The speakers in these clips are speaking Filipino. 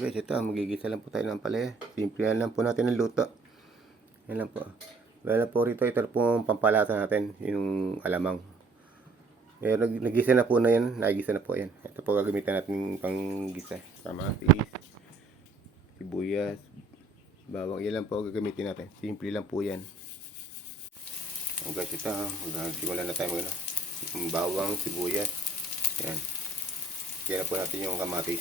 guys, ito, magigisa lang po tayo ng palaya. Simple lang po natin ang luto. Yan lang po. Wala po rito, ito po ang pampalasa natin, yung alamang. Eh, nagisa na po na yan, nagisa na po yan. Ito po gagamitan natin pang gisa. Kamatis, sibuyas, bawang. Yan lang po gagamitin natin. Simple lang po yan. Ang guys, ito, magsimulan na tayo mag yung bawang, sibuyas. Yan. Yan po natin yung kamatis.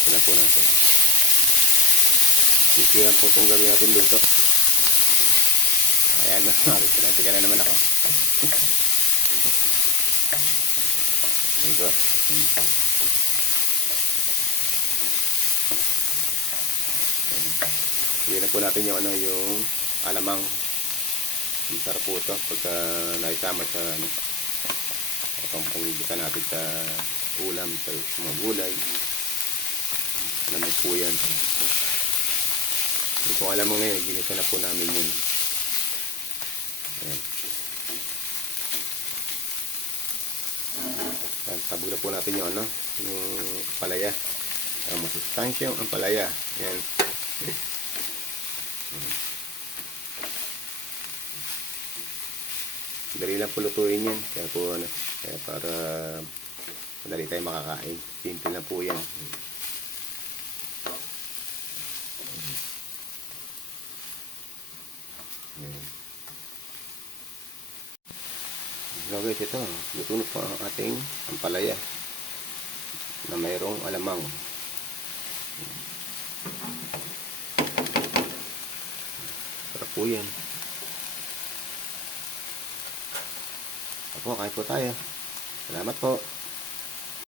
Ito na po natin. Simple lang po itong gawin natin luto. Ayan na, tika na naman ako. Dito. Sige na po natin yung yung alamang. Sarap po ito pagka naitama sa itong panggigita natin sa ulam, sa mga gulay. Alam mo po yan. Kung alam mo ngayon, ginisa na po namin yun. Ayan. Tabog na po natin yung yung palaya. Masustansya ang palaya. Ayan. Dali lang po lutuin yan. Kaya po kaya para madali tayo makakain. Simple na po yan. So guys, ito, luto na po ang ating ampalaya na mayroong alamang. Sarap po yan. Kain po tayo. Salamat po.